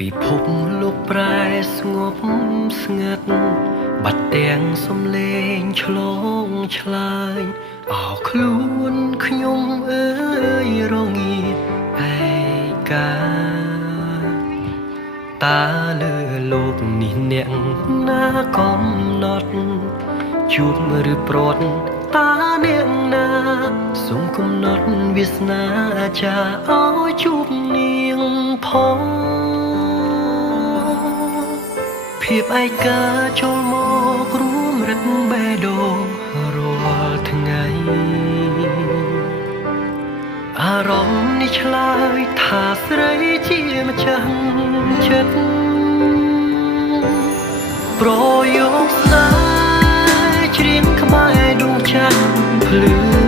ពិភពលោកប្រែស្ងប់ស្ងាត់បាត់ទាំងសំឡេងឆ្លងឆ្លើយអោខ្លួនខ្ញុំអើយរងាឯកាតាលើលោកនេះអ្នកណាកំណត់ជួបឬប្រត់តាអ្នកណាសូមកំណត់វាសនាចាឲ្យជួបនាងផងភាពឯកាចូលមករួមរិតបេះដូងរាល់ថ្ងៃអារម្មណ៍នេះឆ្លើយថាស្រីជាម្ចាស់ចិត្តប្រយោគស្នេហ៍ច្រៀងក្បែរដួងច័ន្ទភ្លឺ